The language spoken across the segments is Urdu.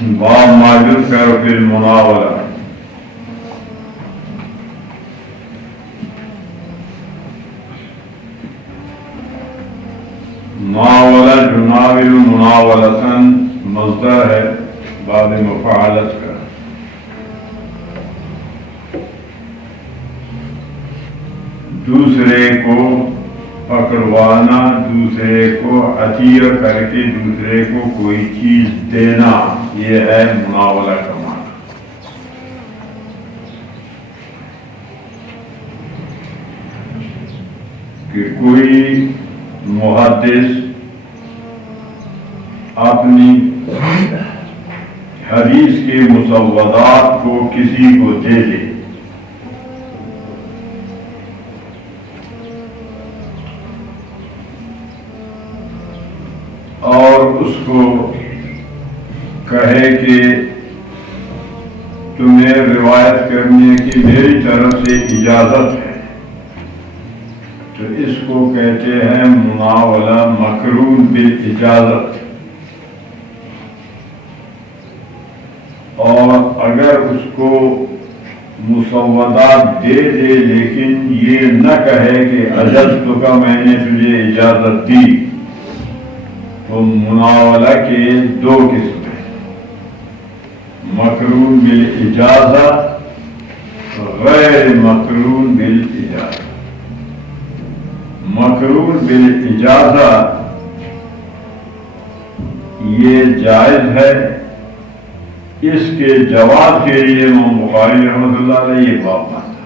باب ما يذكر في المناولة. ناول يناول مناولة مصدر ہے بعد مفعلت کا. دوسرے کو پکڑوانا، دوسرے کو عطیہ کر کے دوسرے کو کوئی چیز دینا، یہ ہے مناولہ کا معنی. کہ کوئی محدث اپنی حدیث کے مسودات کو کسی کو دے دے اور اس کو کہے کہ تمہیں روایت کرنے کی میری طرف سے اجازت ہے، تو اس کو کہتے ہیں مناولہ مقرون بالاجازت. اور اگر اس کو مسودات دے دے لیکن یہ نہ کہے کہ اجزت کا میں نے تجھے اجازت دی، تو مناولہ کے دو قسم ہیں: مقرون بالاجازت، غیر مقرون بالاجازت. مقرون بالاجازت یہ جائز ہے. اس کے جواز کے لیے امام بخاری رحمۃ اللہ علیہ یہ باب مانتا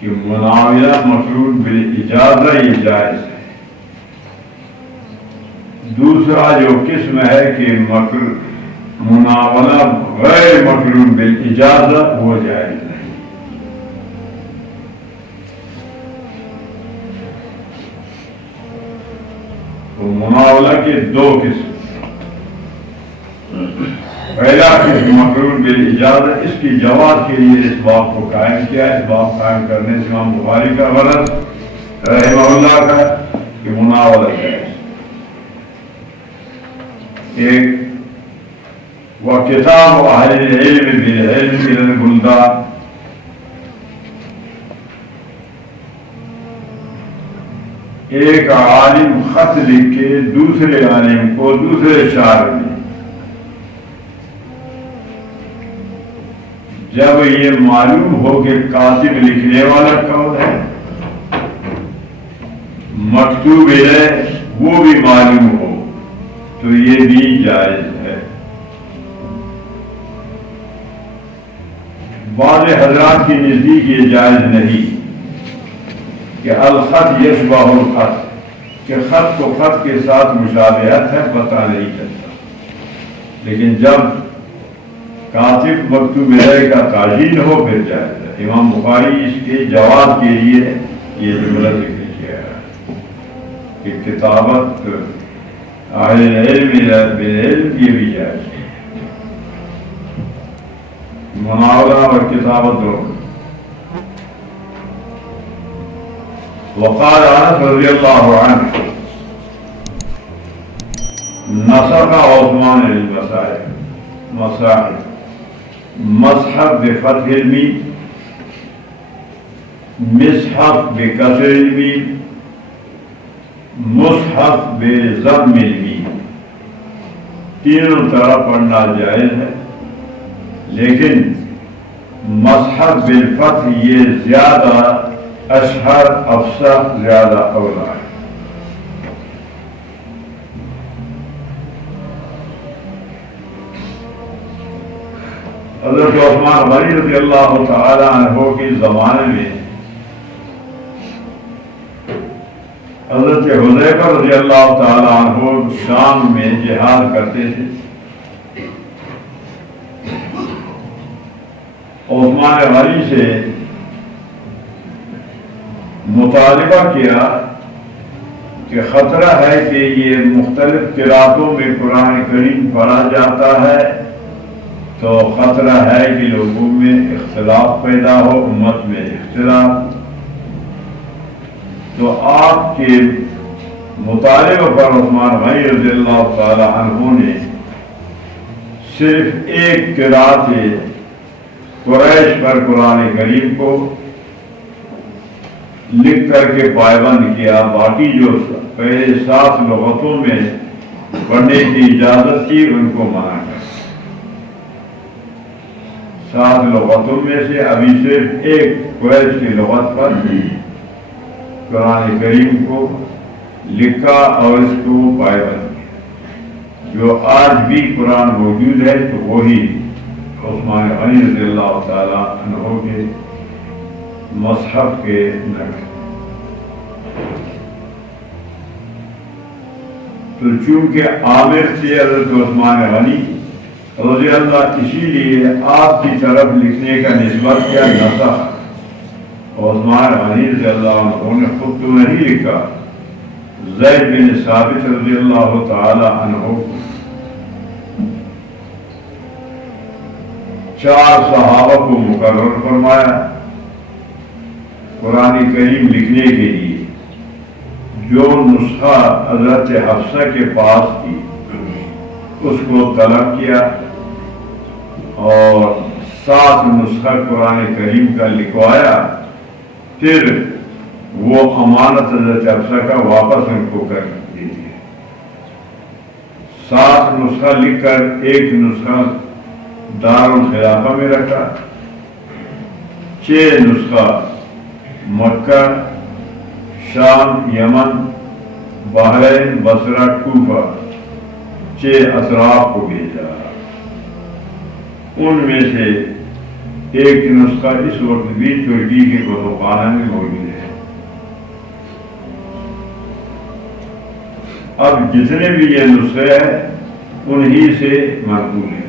کہ مناولہ مقرون بالاجازت یہ جائز ہے. دوسرا جو قسم ہے کہ مناولہ غیر مقرون بالاجازت وہ جائز نہیں. تو مناولہ کے دو قسم. پہلا قسم مقرون بالاجازت، اس کی جواز کے لیے اس باب کو قائم کیا. اس باب قائم کرنے سے امام بخاری کا غرض رحمہ اللہ کا کہ مناولہ جائز. ایک وہ کتاب اہل العلم بالعلم الى البلدان، ایک عالم خط لکھ کے دوسرے عالم کو دوسرے شہر میں، جب یہ معلوم ہو کہ کاتب لکھنے والا کون ہے، مکتوب ہے وہ بھی معلوم ہو، تو یہ بھی جائز ہے. بعض حضرات کی نزدیک یہ جائز نہیں کہ الخط یشبہ الخط، کہ خط کو خط کے ساتھ مشابہت ہے پتہ نہیں چلتا. لیکن جب کاتب مکتوب ہے کا تعین ہو پھر جائز ہے. امام بخاری اس کے جواز کے لیے یہ جملہ ذکر کیا ہے کہ کتابت اہل العلم بالعلم یہ بھی جائز ہے. مناولہ اور کتابت دونوں. وقال انس رضی اللہ عنہ نسخ عثمان المصاحف، مصاحف مصحف بفتح المیم، مصحف بکسر المیم، مصحف بضم المیم، تینوں طرح پڑھنا جائز ہے. لیکن مصحف بالفتح یہ زیادہ اشہر، افصح، زیادہ اولا ہے. حضرت عثمان غنی رضی اللہ تعالی عنہ کے زمانے میں حضرت حذیفہ رضی اللہ تعالی عنہ شام میں جہاد کرتے تھے. عثمان غنی سے مطالبہ کیا کہ خطرہ ہے کہ یہ مختلف قراتوں میں قرآن کریم پڑھا جاتا ہے، تو خطرہ ہے کہ لوگوں میں اختلاف پیدا ہو، امت میں اختلاف. تو آپ کے مطالبہ پر عثمان غنی رضی اللہ تعالی عنہ نے صرف ایک قرات سے قریش پر قرآن کریم کو لکھ کر کے پائبند کیا، باقی جو پہلے 7 لغتوں میں پڑھنے کی اجازت تھی ان کو منع کر۔ 7 لغتوں میں سے ابھی صرف ایک قریش کی لغت پر قرآن کریم کو لکھا اور اس کو پائبند کیا۔ جو آج بھی قرآن موجود ہے تو وہی عثمان غنی رضی اللہ تعالیٰ عنہ کے مصحف کے نقش۔ تو چونکہ عامر سے حضرت عثمان غنی رضی اللہ، اسی لیے آپ کی طرف لکھنے کا نسبت کیا نسخ۔ عثمان غنی رضی اللہ عنہ نے خود تو نہیں لکھا، زید بن ثابت رضی اللہ تعالی عنہ 4 صحابہ کو مقرر فرمایا قرآن کریم لکھنے کے لیے۔ جو نسخہ حضرت حفصہ کے پاس تھی اس کو طلب کیا اور 7 نسخہ قرآن کریم کا لکھوایا، پھر وہ امانت حضرت حفصہ کا واپس ان کو کر دیجیے۔ 7 نسخہ لکھ کر ایک نسخہ دارالخلافہ میں رکھا، 6 نسخہ مکہ، شام، یمن، بحرین، بصرہ، کوفہ 6 اطراف کو بھیجا۔ ان میں سے ایک نسخہ اس وقت بھی ترکی کے کتبخانہ میں موجود ہے۔ اب جتنے بھی یہ نسخے ہیں انہی سے منقول ہیں۔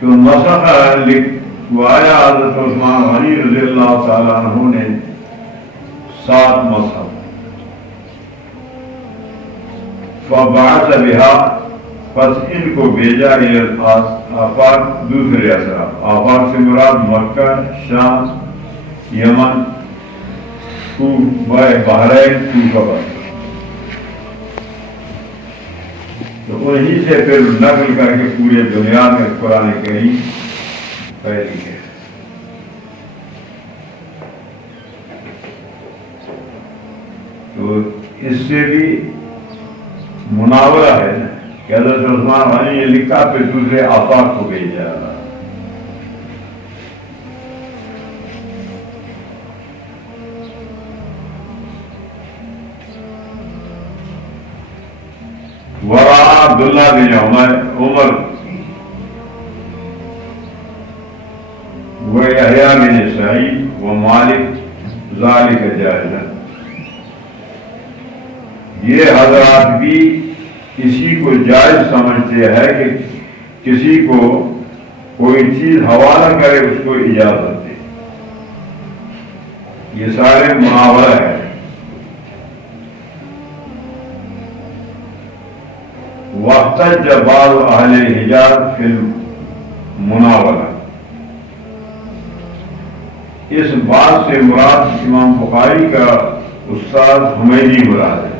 تو نسخ لکھوایا حضرت عثمان غنی رضی اللہ تعالیٰ عنہ نے 7 مصحف، فبعث بها، پس ان کو بھیجا آفاق دوسرے اثرات۔ آفاق سے مراد مکہ، شام، یمن، بحرین، کوفہ، تو انہی سے پھر نقل کر کے پورے دنیا میں قرآن کریم پھیلی ہے۔ تو اس سے بھی مناورہ ہے نا کہ حضرت عثمان غنی نے لکھا پھر دوسرے آفاق کو بھیجا۔ ورا عبداللہ بن عمر و یحییٰ بن سعید و مالک ذالک جائزہ، یہ حضرات بھی کسی کو جائز سمجھتے ہیں کہ کسی کو کوئی چیز حوالہ کرے اس کو اجازت دے۔ یہ سارے مناورہ ہے۔ واحتج بعض اہل حجاز فی المناورہ، اس بات سے مراد امام بخاری کا استاد حمیدی مراد ہے۔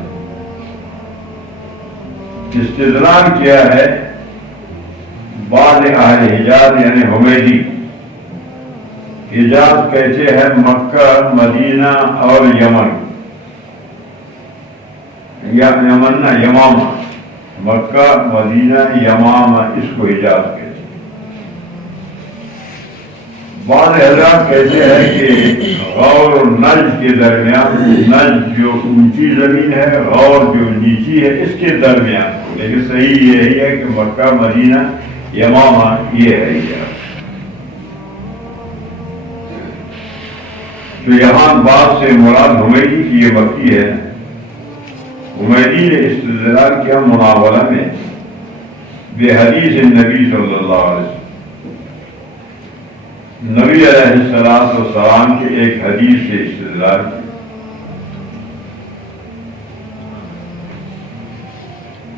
استدلال کیا ہے بعض اہل حجاز یعنی حمیدی، حجاز کہتے ہیں مکہ، مدینہ اور یمن، یا یمن نہ یمامہ، مکہ، مدینہ، یمامہ، اس کو حجاز کہتے ہیں۔ بعض حضرات کہتے ہیں کہ غور اور نجد کے درمیان، نجد جو اونچی زمین ہے، غور جو نیچی ہے، اس کے درمیان، لیکن صحیح یہی ہے کہ مکہ، مدینہ، یمامہ یہ ہے حجاز۔ تو یہاں بات سے مراد حمیدی کی یہ مکی ہے۔ حمیدی نے استدلال کیا مناولہ میں بے حدیث نبی صلی اللہ علیہ وسلم، نبی علیہ السلام کے ایک حدیث سے استدلال کیا۔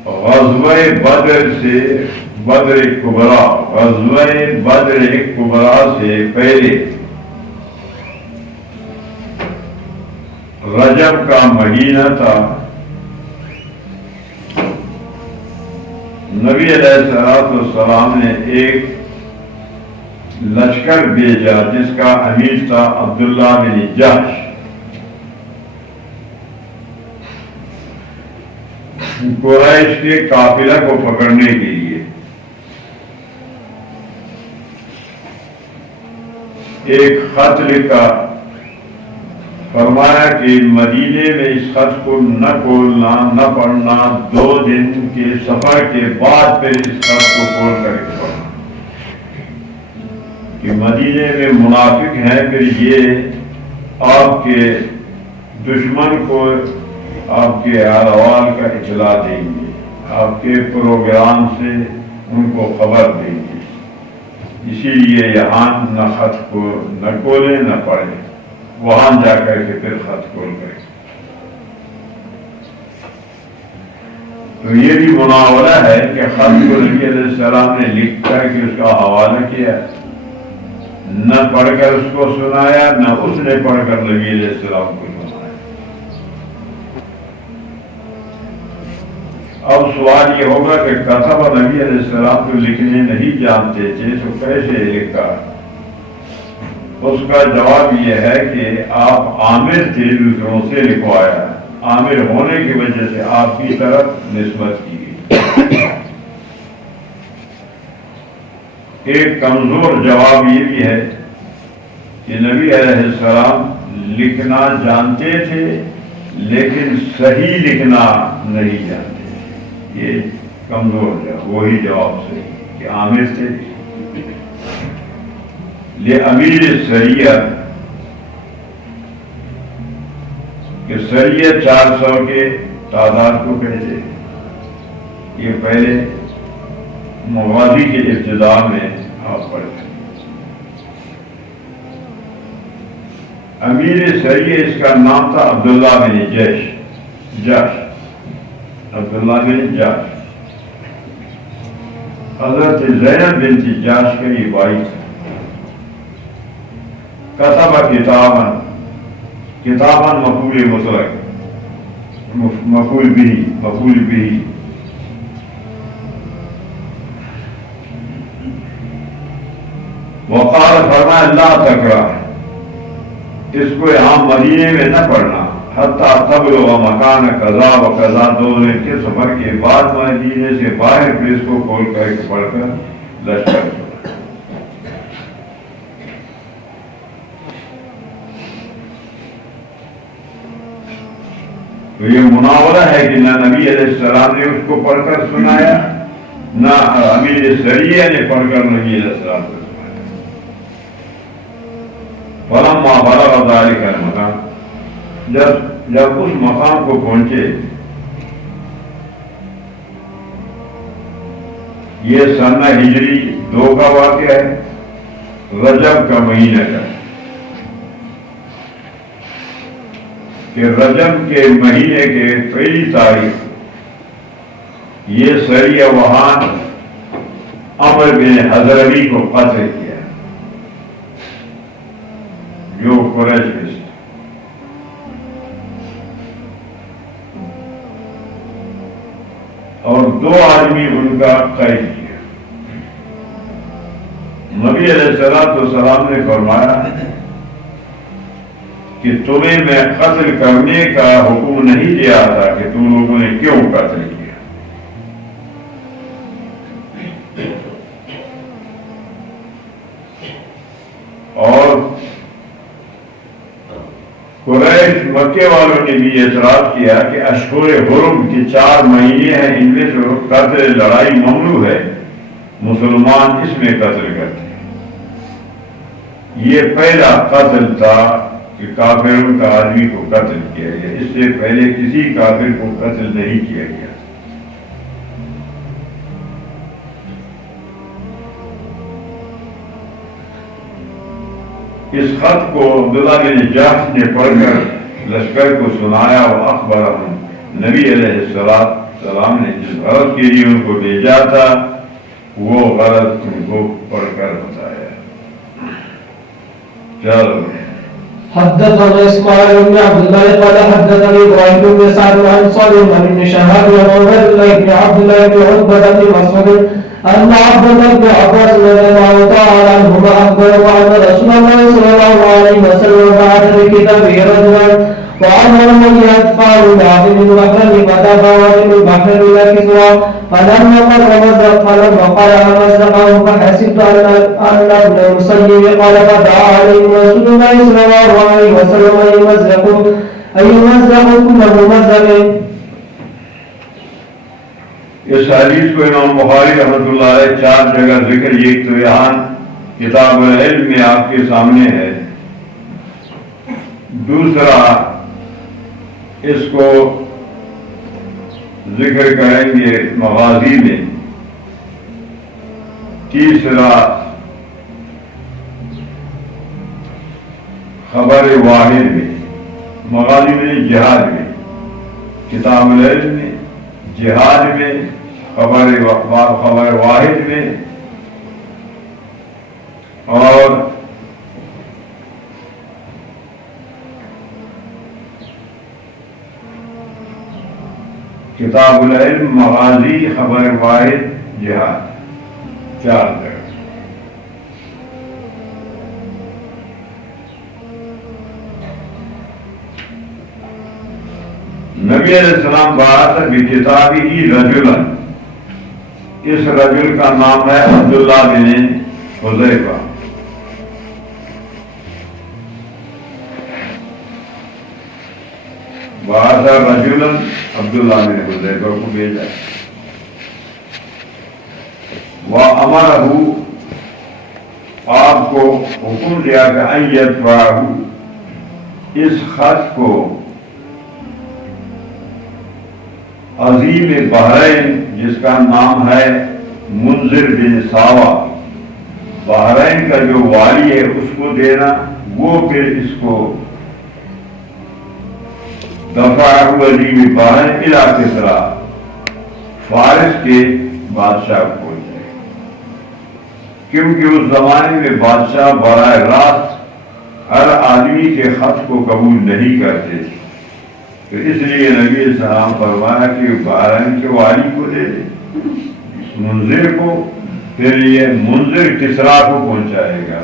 غزوہ بدر سے، بدر کبریٰ، غزوہ بدر کبریٰ سے پہلے رجب کا مہینہ تھا. نبی علیہ السلام نے ایک لشکر بھیجا جس کا امیر تھا عبداللہ بن جحش. قریش کے قافلہ کو پکڑنے کے لیے. ایک خط لکھا، فرمایا کہ مدینے میں اس خط کو نہ کھولنا نہ پڑھنا، 2 دن کے سفر کے بعد پھر اس خط کو کھول کر کے پڑھنا، کہ مدینے میں منافق ہیں، پھر یہ آپ کے دشمن کو آپ کے احوال کا اطلاع دیں گے، آپ کے پروگرام سے ان کو خبر دیں گے. اسی لیے یہاں نہ خط کو نہ کھولیں نہ پڑھیں، وہاں جا کر کے پھر خط کھول کر. تو یہ بھی مناورہ ہے کہ خط کو نبی علیہ السلام نے لکھ کر کے اس کا حوالہ کیا، نہ پڑھ کر اس کو سنایا، نہ اس نے پڑھ کر نبی علیہ السلام کو سنایا. اب سوال یہ ہوگا کہ کتب نبی علیہ السلام تو لکھنے نہیں جانتے تھے تو کیسے لکھا؟ اس کا جواب یہ ہے کہ آپ عامر تھے، دوسروں سے لکھوایا، عامر ہونے کی وجہ سے آپ کی طرف نسبت کی گئی. ایک کمزور جواب یہ بھی ہے کہ نبی علیہ السلام لکھنا جانتے تھے لیکن صحیح لکھنا نہیں جانتے. یہ کمزور جواب، وہی جواب صحیح کہ عامر تھے. امیر سریت کہ سریت 400 کے تعداد کو کہتے. یہ پہلے مغازی کے ابتدا میں آپ پڑھتے. امیر سریت اس کا نام تھا عبداللہ بن جحش. عبداللہ بن جحش حضرت زینب بنت جحش کا یہ بھائی تھا. کتب کتاباً مفعول مطلق، مفعول بھی. وقال فرمایا لا تقرأ، اس کو یہاں مدینے میں نہ پڑھنا، حتیٰ تبلغ مکان قضا و قضا، 2 دن کے سفر کے بعد مدینے سے باہر پھر اس کو کھول کر پڑھ کر لشکر. تو یہ مناورہ ہے کہ نہ نبی علیہ السلام نے اس کو پڑھ کر سنایا، نہ امیر سریہ نے پڑھ کر نبی علیہ السلام کو سنایا. فلما بلغ ذلك المقام، جب اس مقام کو پہنچے، یہ سنہ ہجری 2 کا واقعہ ہے، رجب کا مہینہ کا، کہ رجب کے مہینے کے پہلی تاریخ یہ سریہ وہاں عمر بن حضرمی کو قتل کیا، جو قریش میں سے. اور 2 آدمی ان کا قید کیا. نبی علیہ السلام نے فرمایا کہ تمہیں میں قتل کرنے کا حکم نہیں دیا تھا کہ تم لوگوں نے کیوں قتل کیا. اور قریش مکے والوں نے بھی اعتراض کیا کہ اشہر حرم کے 4 مہینے ہیں، ان میں سے قتل لڑائی ممنوع ہے، مسلمان اس میں قتل کرتے ہیں. یہ پہلا قتل تھا کہ کافروں کا آدمی کو قتل کیا گیا، اس سے پہلے کسی کافر کو قتل نہیں کیا گیا. اس خط کو عبداللہ بن جحش نے پڑھ کر لشکر کو سنایا، اور اخبرہم، نبی علیہ السلام نے جس غرض کے لیے ان کو بھیجا تھا وہ غرض ان کو پڑھ کر بتایا. چلو حدثنا اسماعيل بن عبد الله قال حدثني ابراهيم بن سعد عن صالح بن شهاب عن عبيد الله بن عبد الله بن عتبة بن مسعود أن عبد الله بن عباس رضي الله تعالى عنهما أخبره أن رسول الله صلى الله عليه وسلم بعث بكتابه رجلا وأمره أن يدفع البعض من البحر فتفاوت من البحر إلى كسوى فلما قرأ مزقه فحسبت أن ابن المسيب قال فدعا عليهم رسول الله صلى الله عليه وسلم أن يمزقوا كل ممزق. اس حدیث کو امام بخاری رحمۃ اللہ علیہ 4 جگہ ذکر، ایک تو یہاں کتاب العلم میں آپ کے سامنے ہے، دوسرا اس کو ذکر کریں گے مغازی میں، تیسرا خبر واحد میں، مغازی میں جہاد میں، کتاب العلم میں جہاد میں، خبر واحد میں، اور کتاب العلم مغازی خبر واحد جہاد، 4 جگہ. نبی علیہ السلام بعث بکتابہ رجلا، اس رجل کا نام ہے عبداللہ بن حذیفہ. بعث رجلا عبداللہ بن حذیفہ کو بھیجا، وامرہ آپ کو حکم دیا کہ ان یدفعہ، اس خط کو عظیم بحرین جس کا نام ہے منذر بن ساوا، بحرین کا جو والی ہے اس کو دینا، وہ پھر اس کو دفعہ عظیم بحرین الی کسریٰ، فارس کے بادشاہ کو جائے، کیونکہ اس زمانے میں بادشاہ براہ راست ہر آدمی کے خط کو قبول نہیں کرتے تھے، تو اس لیے نبی علیہ السلام فرمایا کہ بحرین کے والی کو دے دے، منذر کو، پھر یہ منذر کسریٰ کو پہنچائے گا.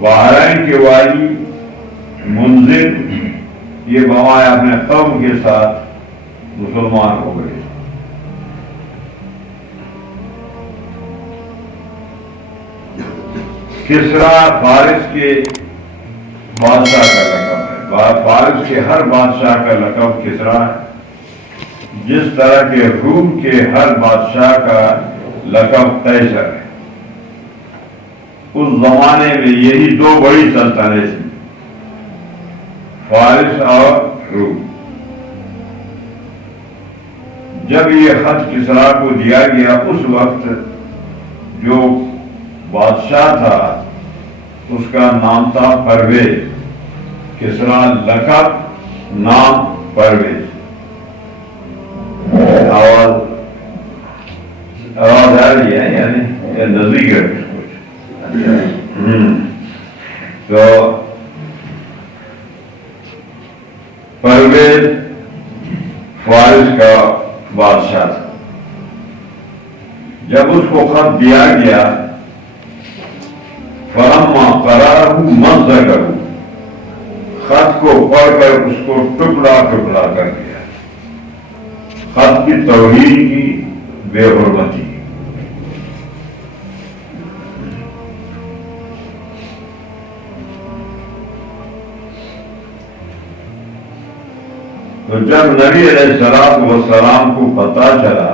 بحرین کے والی منذر یہ بوائے اپنے قوم کے ساتھ مسلمان ہو گئے. کسریٰ فارس کے بادشاہ کا لقب ہے، فارس کے ہر بادشاہ کا لقب کسریٰ ہے، جس طرح کے روم کے ہر بادشاہ کا لقب قیصر ہے. اس زمانے میں یہی 2 بڑی سلطنتیں تھیں، فارس اور روم. جب یہ خط کسریٰ کو دیا گیا، اس وقت جو بادشاہ تھا اس کا نام تھا پرویز، کسریٰ لقب نام پرویز. آواز آ رہی ہے یعنی نزدیک ہے کچھ. تو پرویز فارس کا بادشاہ تھا. جب اس کو خط دیا گیا، فلما قرأہ مزقہ، خط کو پڑھ کر اس کو ٹکڑا ٹکڑا کر دیا. خط کی توہین کی، بے حرمتی. تو جب نبی علیہ السلام کو پتہ چلا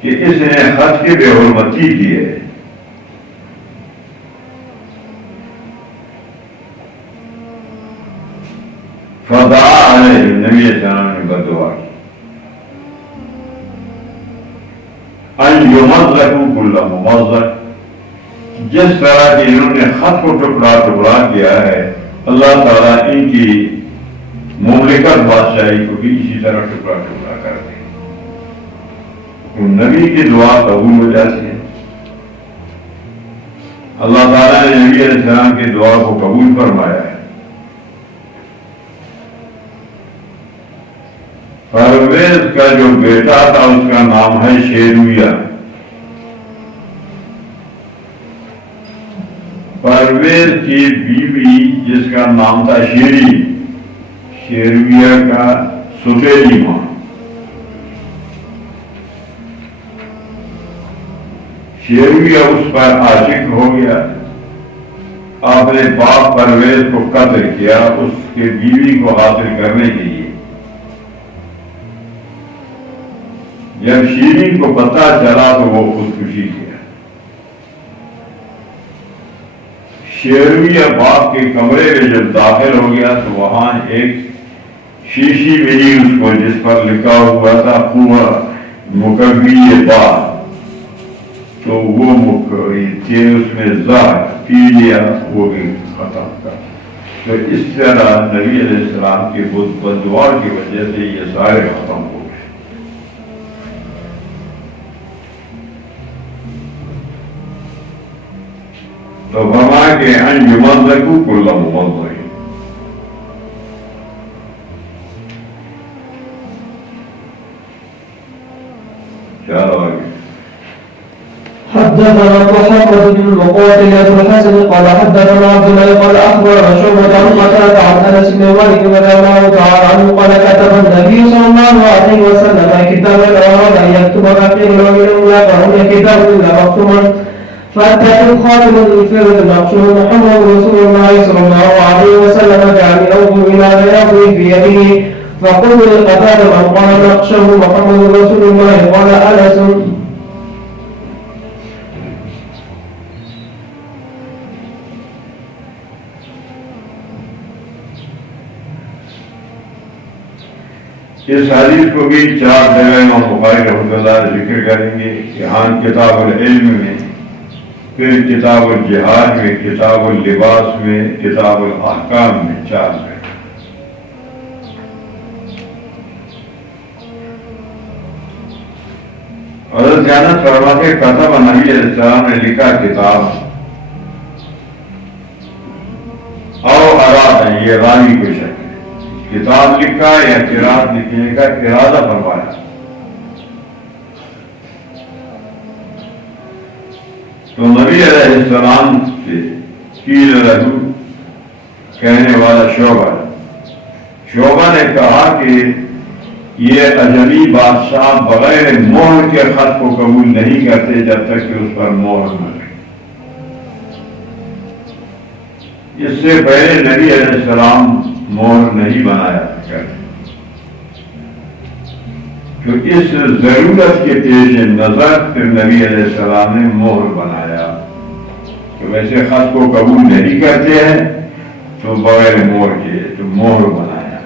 کہ اس نے خط کی بے حرمتی کی ہے، فدعا علیہ، نبی علیہ السلام نے بدعا کی، ان یمزقوا کل ممزق، جس طرح کہ انہوں نے خط کو ٹکڑا ٹکڑا کیا ہے، اللہ تعالیٰ ان کی مملکت بادشاہی کو بھی اسی طرح ٹکڑا ٹکڑا کر دے. تو نبی کی دعا قبول ہو جاتی ہے. اللہ تعالیٰ نے نبی علیہ السلام کی دعا کو قبول فرمایا ہے۔ پرویز کا جو بیٹا تھا اس کا نام ہے شیرویہ۔ پرویز کی بیوی جس کا نام تھا شیری، شیرویہ کا سفیدی ماں، شیرویہ اس پر عاشق ہو گیا، اپنے باپ پرویز کو قتل کیا اس کے بیوی کو حاصل کرنے کے لیے۔ جب شیرین کو پتہ چلا تو وہ خودکشی کیا۔ شیرویہ باپ کے کمرے میں جب داخل ہو گیا تو وہاں ایک شیشی ملی اس کو جس پر لکھا ہوا تھا پورا مکبی بات، تو وہ مکبی تھے اس میں زہر پی لیا، وہ بھی ختم کر۔ تو اس طرح نبی علیہ السلام کی بددعا کی وجہ سے یہ سارے ختم ہو گئے۔ تو فرمایا کہ ان یمزقوا کل ممزق۔ چلو آگے۔ حدثنا محمد بن مقاتل ابو الحسن قال حدثنا عبد الله قال اخبرنا شعبة عن قتادة عن انس بن مالك رضي الله تعالى عنه قال كتب النبي صلى الله عليه وسلم كتابا اراد ان يكتب فقير رجل لا فهو كتاب الا مكتوبا فاتقوا خاتم الفرد مقصود محمد رسول الله صلى الله عليه وسلم جعل يوم الى بياضه في يده فقل لقتادة من قال نقشه محمد رسول الله قال انس اس حدیث کو بھی 4 جگہ امام بخاری رحمۃ اللہ ذکر کریں گے، یہاں کتاب العلم میں، پھر کتاب الجہاد میں، کتاب اللباس میں، کتاب الاحکام میں، 4 جگہ۔ حضرت جانت فرماتے کتب نبی علیہ السلام نے لکھا کتاب، او اراد، یہ راوی کو شک ہے، کتاب لکھا یا قرات لکھنے کا ارادہ فرمایا۔ تو نبی علیہ السلام سے قیل لہو، کہنے والا شعبہ نے کہا کہ یہ اجمی بادشاہ بغیر مہر کے خط کو قبول نہیں کرتے جب تک کہ اس پر مہر نہ لگے۔ اس سے پہلے نبی علیہ السلام مہر نہیں بنایا کرتے، تو اس ضرورت کے پیش نظر پھر نبی علیہ السلام نے مہر بنایا کہ ویسے خط کو قبول نہیں کرتے ہیں تو بغیر مہر کے، تو مہر بنایا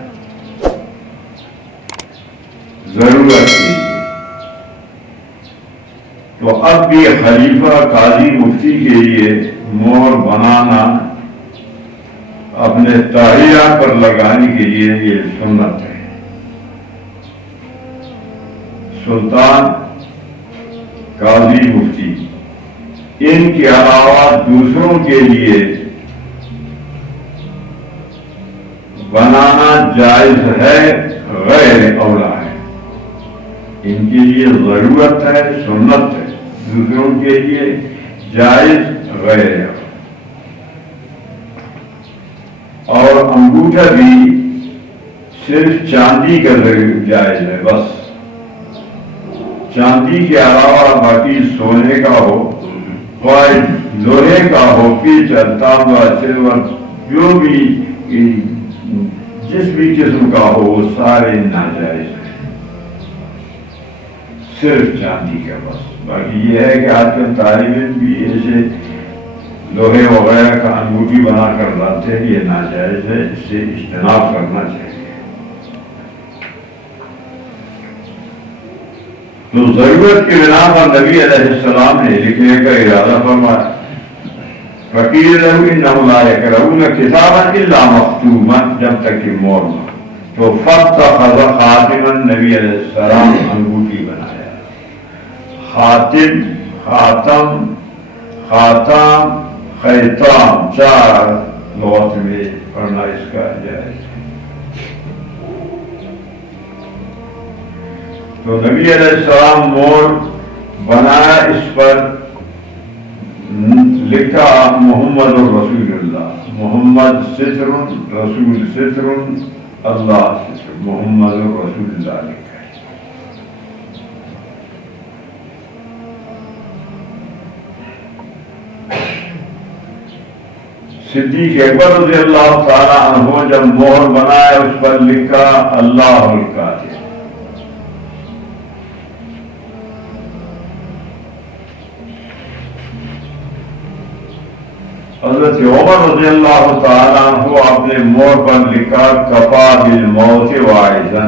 ضرورت کی۔ تو اب بھی خلیفہ قاضی مفتی کے لیے مہر بنانا اپنے تاہیرہ پر لگانے کے لیے یہ سنت ہے۔ سلطان، قاضی، مفتی، ان کے علاوہ دوسروں کے لیے بنانا جائز ہے، غیر اولا ہے۔ ان کے لیے ضرورت ہے، سنت ہے، دوسروں کے لیے جائز، غیر اولا۔ اور انگوٹھا بھی صرف چاندی کا جائز ہے، بس چاندی کے علاوہ باقی سونے کا ہو، خواہ لوہے کا ہو، پیتل، تانبا، سلور، جو بھی جس بھی قسم کا ہو وہ سارے ناجائز ہیں، صرف چاندی کا بس۔ باقی یہ ہے کہ آج کل طالب علم بھی ایسے لوہے وغیرہ کا انگوٹھی بنا کر لاتے ہیں، یہ ناجائز ہے، اس سے اجتناب کرنا چاہیے۔ تو ضرورت کی بنا پر نبی علیہ السلام نے لکھنے کا ارادہ فرمایا۔ فقیر لہو انہم لا یقرؤون کتابا الا مختوما، جب تک کہ مہر نہ، تو فاتخذ خاتما، نبی علیہ السلام انگوٹھی بنایا۔ خاتم، خاتم، خاتم، خیطام 4 لغت میں پڑھنا اس کا جائز ہے۔ تو نبی علیہ السلام مور بنایا، اس پر لکھا محمد رسول اللہ، محمد ستر رسول ستر اللہ ستر، محمد رسول اللہ لکھا ہے۔ صدیق اکبر رضی اللہ تعالی عنہ جب مہر بنایا اس پر لکھا اللہ القادر۔ حضرت عمر رضی اللہ تعالیٰ عنہ آپ نے مہر پر لکھا کفا بالموت واعظا۔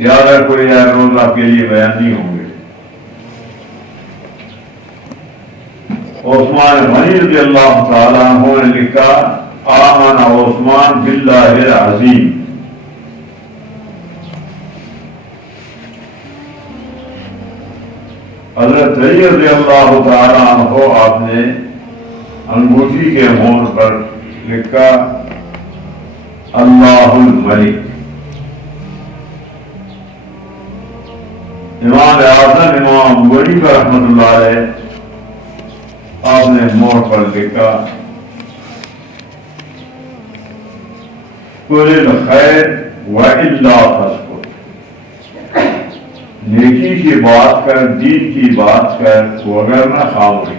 یاد ہے کوئی روز آپ کے لیے بیان نہیں ہوں گے۔ عثمان غنی رضی اللہ تعالیٰ عنہ نے لکھا آمن عثمان باللہ العظیم۔ حضرت علی رضی اللہ تعالیٰ عنہ آپ نے انگوٹھی کے مہر پر لکھا اللہ الملک۔ امام اعظم امام غنی پر رحمۃ اللہ علیہ آپ نے مہر پر لکھا قل الخیر وإلا فاسکت، نیکی کی بات کر، دین کی بات کر، وگر نہ خاموش ہے۔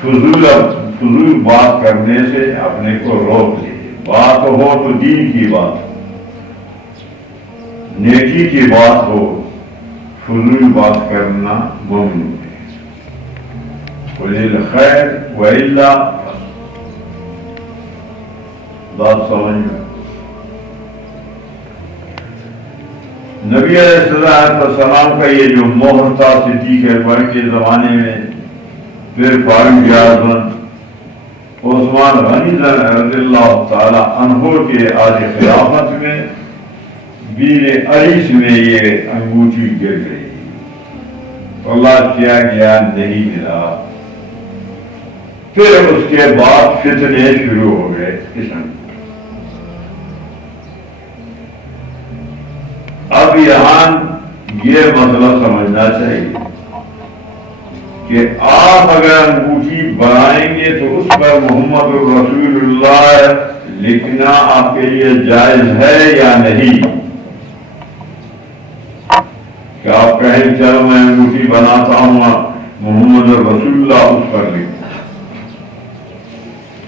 فضول بات کرنے سے اپنے کو روک لیجیے، بات ہو تو دین کی بات ہو، نیکی کی بات ہو، فضول بات کرنا ممنوع ہے۔ قل الخیر وإلا بات سمجھ میں۔ نبی علیہ السلام کا یہ جو مہر تھا صدیق اکبر کے زمانے میں، پھر فاروق اعظم، عثمان غنی رضی اللہ تعالی عنہ کے آج خلافت میں 20 میں یہ انگوٹھی گر گئی، اللہ کیا گیا نہیں ملا۔ پھر اس کے بعد فتنے شروع ہو گئے اس انگوٹھی۔ اب یہاں یہ مسئلہ سمجھنا چاہیے کہ آپ اگر انگوٹھی بنائیں گے تو اس پر محمد رسول اللہ لکھنا آپ کے لیے جائز ہے یا نہیں؟ کہ آپ کہیں چلو میں انگوٹھی بناتا ہوں محمد رسول اللہ اس پر لکھنا،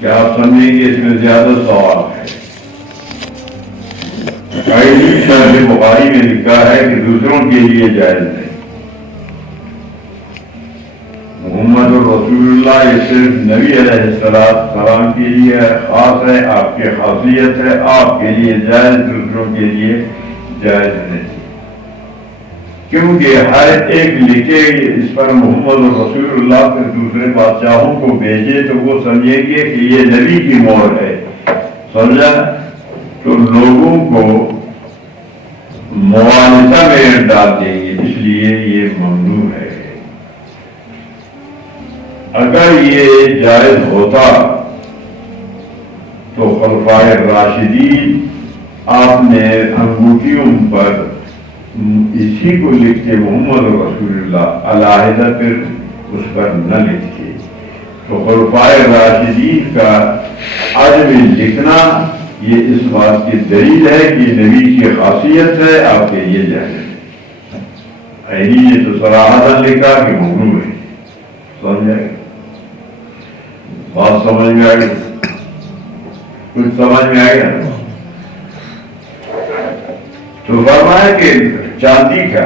کیا آپ سمجھیں گے اس میں زیادہ ثواب ہے؟ شرح بخاری میں لکھا ہے کہ دوسروں کے لیے جائز نہیں، محمد رسول اللہ یہ صرف نبی علیہ السلام کے لیے خاص ہے، آپ کی خاصیت ہے، آپ کے لیے جائز، دوسروں کے لیے جائز نہیں، کیونکہ ہر ایک لکھے اس پر محمد رسول اللہ پھر دوسرے بادشاہوں کو بھیجے تو وہ سمجھیں گے کہ یہ نبی کی مہر ہے، سمجھا؟ تو لوگوں کو موالسہ میں ڈال دیں گے، اس لیے یہ ممنوع ہے۔ اگر یہ جائز ہوتا تو خلفائے راشدین آپ نے انگوٹھیوں پر اسی کو لکھتے محمد رسول اللہ، علیحدہ پھر اس پر نہ لکھتے۔ تو خلفائے راشدین کا عدم لکھنا یہ اس بات کی دلیل ہے کہ نبی کی خاصیت ہے، آپ کے لیے جائز ہے۔ یہ تو صراحتاً لکھا کہ ممنوع ہے، سمجھ آئے گا؟ بات سمجھ میں آئے گی؟ کچھ سمجھ میں آئے گا؟ تو فرمایا کہ چاندی کا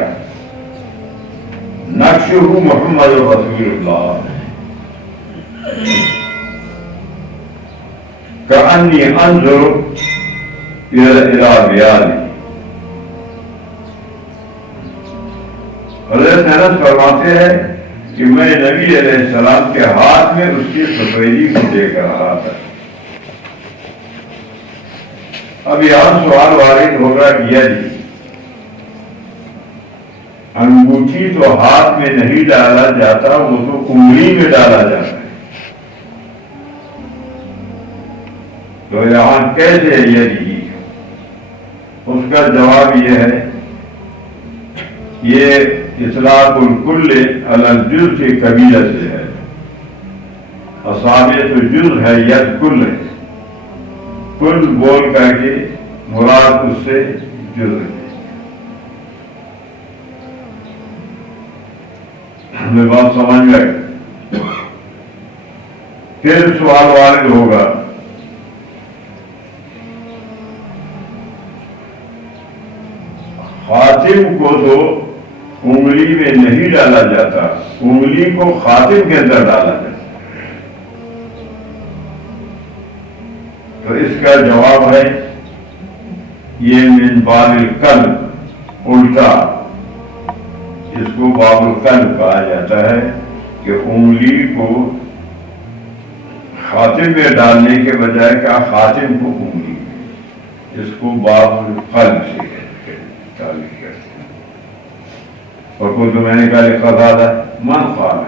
نقش ہو محمد رسول اللہ، کأنی انظر الی بیاض۔ حضرت انس فرماتے ہیں کہ میں نبی علیہ السلام کے ہاتھ میں اس کی سفیدی کو دیکھ رہا تھا۔ اب یہاں سوال وارد ہوگا کہ انگوٹھی تو ہاتھ میں نہیں ڈالا جاتا، وہ تو انگلی میں ڈالا جاتا ہے. تو یہاں کیسے یدی؟ اس کا جواب یہ ہے، یہ اطلاق الکل علی الجزء سے قبیلہ سے ہے. اصابع تو جز ہے، ید کل ہے. کل بول کر کے مراد اس سے جز ہے. ہمیں بات سمجھ گئے. پھر سوال وارد ہوگا، خاتم کو تو انگلی میں نہیں ڈالا جاتا، انگلی کو خاتم کے اندر ڈالا جاتا. تو اس کا جواب ہے یہ من باب القلب، الٹا. اس کو باب القلب کہا جاتا ہے کہ انگلی کو خاتم میں ڈالنے کے بجائے کہا خاتم کو انگلی میں. اس کو باب القلب سے تعلق کرتے ہیں. اور کو تو میں نے کہا قضا من قال،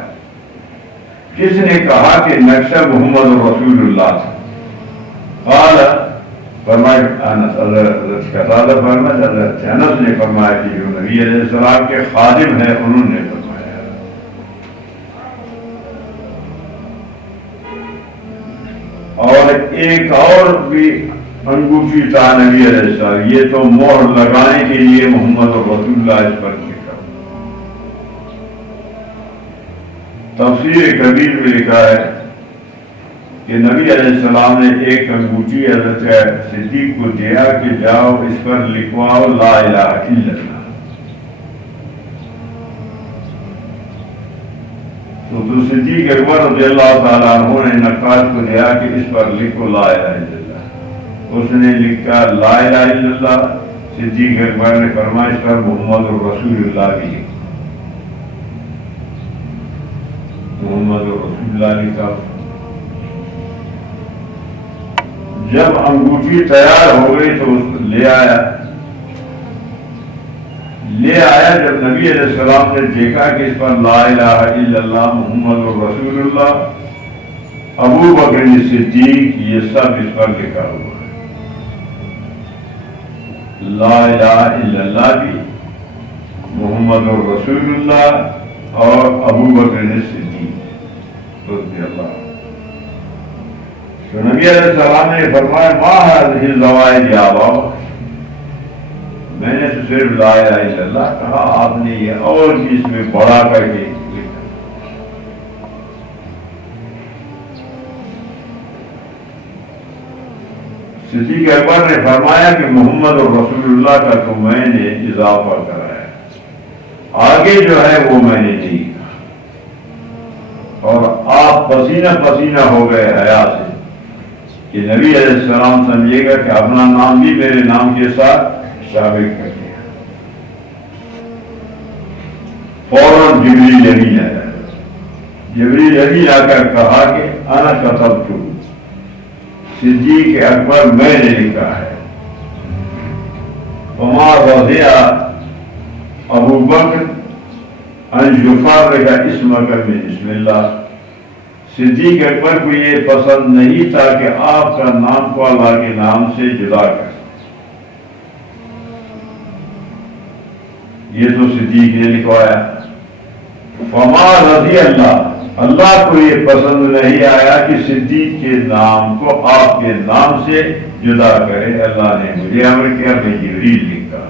کس نے کہا کہ نقشہ محمد رسول اللہ تھا؟ قال فرمائے حضرت قتادہ فرمائے حضرت انس نے فرمایا کہ جو نبی علیہ السلام کے خادم ہیں انہوں نے فرمایا. اور ایک اور بھی انگوٹھی تھا نبی علیہ السلام، یہ تو مہر لگانے کے لیے محمد رسول اللہ اس پر لکھا. تفسیر کبیر میں لکھا ہے کہ نبی علیہ السلام نے ایک انگوٹھی حضرت صدیق کو دیا کہ جاؤ اس پر لکھواؤ لا الہ الا اللہ. تو صدیق اکبر رضی اللہ تعالیٰ عنہ نے نقاش کو دیا کہ اس پر لکھو لا الہ الا اللہ. اس نے لکھا لا الہ الا اللہ. صدیق اکبر نے فرمایا اس پر محمد الرسول اللہ بھی لکھا. محمد الرسول اللہ لکھا. جب انگوٹھی تیار ہو گئی تو لے آیا. جب نبی علیہ السلام نے دیکھا کہ اس پر لا الہ الا اللہ محمد رسول اللہ، ابو بکر صدیق یہ سب اس پر لکھا ہوا ہے. لا الہ الا اللہ بھی، محمد رسول اللہ اور ابو بکر صدیق رضی اللہ. تو نبی علیہ السلام نے فرمایا ما هذه الزوائد یا بابا، میں نے تو صرف لا الہ الا اللہ کہا، آپ نے یہ اور بھی اس میں بڑا کر کے لکھا. صدیق اکبر نے فرمایا کہ محمد اور رسول اللہ کا تو میں نے اضافہ کرایا، آگے جو ہے وہ میں نے نہیں کہا. اور آپ پسینہ پسینہ ہو گئے حیا سے کہ نبی علیہ السلام سمجھے گا کہ اپنا نام بھی میرے نام کے ساتھ شامل کر دیا. فوراً جبریل امین آیا. جبریل امین آ کر کہا کہ انا کتبت، صدیق اکبر میں نے لکھا ہے. وما رضی ابو بکر ان یفرق اسمک من اسم اللہ. صدیق اکبر کو یہ پسند نہیں تھا کہ آپ کا نام کو اللہ کے نام سے جدا کر. یہ تو صدیق نے لکھوایا. فما رضی اللہ کو یہ پسند نہیں آیا کہ صدیق کے نام کو آپ کے نام سے جدا کرے. اللہ نے مجھے امر کیا، میں جبریل لکھا.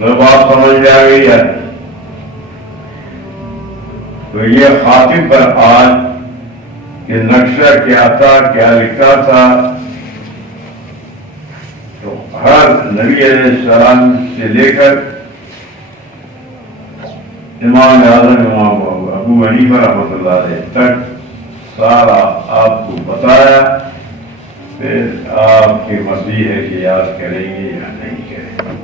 بات سمجھ میں آ گئی ہے. تو یہ خاتم پر آج کہ نقشہ کیا تھا، کیا لکھا تھا، تو ہر نبی علیہ السلام سے لے کر امام اعظم امام ابو حنیفہ رحمۃ اللہ علیہ تک سارا آپ کو بتایا. پھر آپ کی مرضی ہے کہ یاد کریں گے یا نہیں کریں گے.